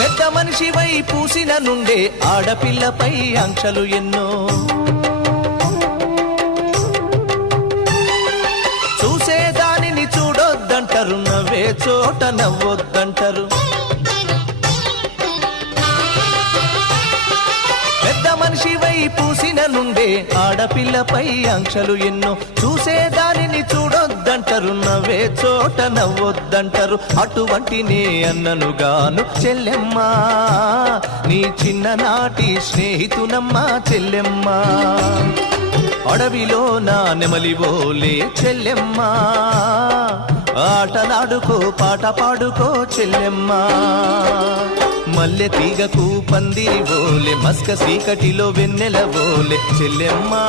పెద్ద మనిషివై పూసిన నుండే ఆడపిల్లపై ఆంక్షలు ఎన్నో. చూసేదానిని చూడొద్దంటారు, నవ్వే చోట నవ్వొద్దంటారు. పెద్ద మనిషివై పూసిన నుండే ఆడపిల్లపై ఆంక్షలు ఎన్నో. చూసేదానిని చూడొద్దంటారు, నవ్వే చోట నవ్వొద్దంటారు. అటువంటి నే అన్ననుగాను చెల్లెమ్మా, నీ చిన్ననాటి స్నేహితునమ్మా చెల్లెమ్మా. అడవిలో నా నెమలివోలే చెల్లెమ్మా, ఆటలాడుకో పాట పాడుకో చెల్లెమ్మా. మల్లె తీగకు పందిరి ఓలే, మస్క చీకటిలో వెన్నెల ఓలే చెల్లెమ్మా.